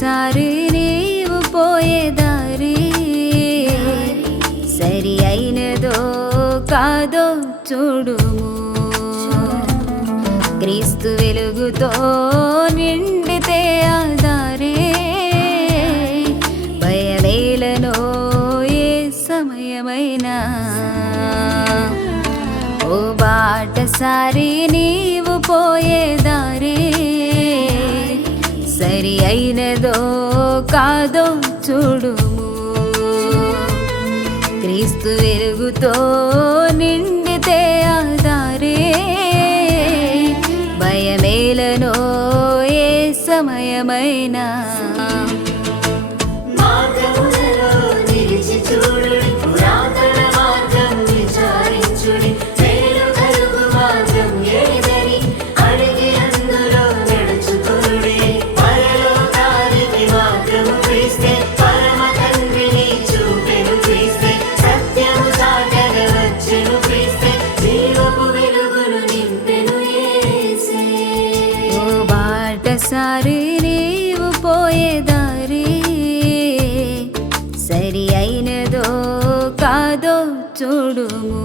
బాటసారి నీవు పోయే దారి సరి అయినదో కాదో చూడుము. క్రీస్తు వెలుగుతో నిండితే ఆ దారే భయమేలనో ఏ సమయమైనా. ఓ బాటసారి నీవు పోయే దారి సరి అయినదో కాదో చూడుము. క్రీస్తు వెలుగుతో నిండితే ఆ దారే భయమేలనో ఏ సమయమైనా. బాటసారి నీవు పోయే దారి సరి అయినదో కాదో చూడుము.